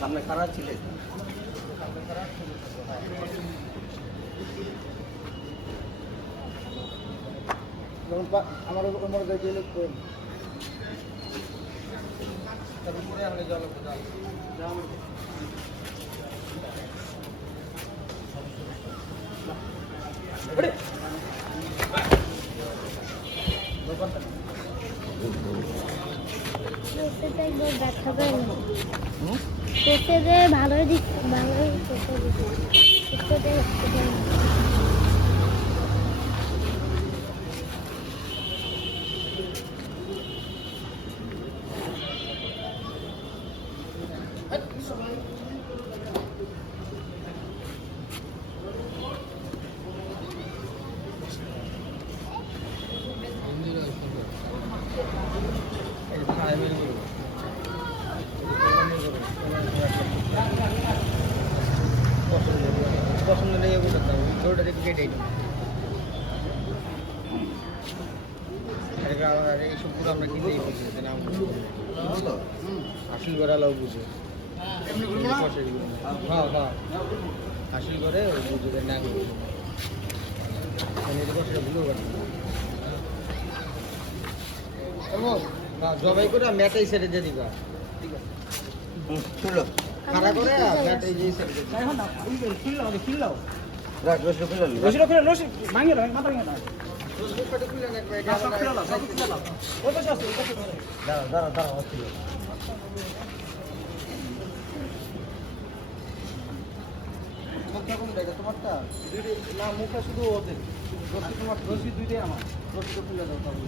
সামনে খারাপ ছিল আমার মনে হয় গেলে তারপরে আমি জল ভালোই দিচ্ছে ভালোই পছন্দ নেই ওটা দাও ওটা দেখে কেটে এইসব পুরো আমরা কিনতেই বুঝি না হাসিল করে লাউ বুঝে হ্যাঁ হ্যাঁ হাসিল করে বুঝে না ভুলেও জবাই করে ম্যাটাই সেরে দিয়ে দিবা ঠিক আছে খাড়া করে ম্যাটাই দিয়ে সেরে দিয়ে দিবা রাখ রসি খুলে রসি ভাঙিয়ে দাও মাথা ভেঙে দাও রসি পেটে খুলে না এটা খুলে দাও সব খুলে দাও ওই পাশে আছে দাঁড়া হচ্ছিল মুখটা কোন জায়গা তোমারটা না মুখটা শুধু ওদের রসি তোমার রসি দুইটাই আমার রসি খুলে দাও তাহলে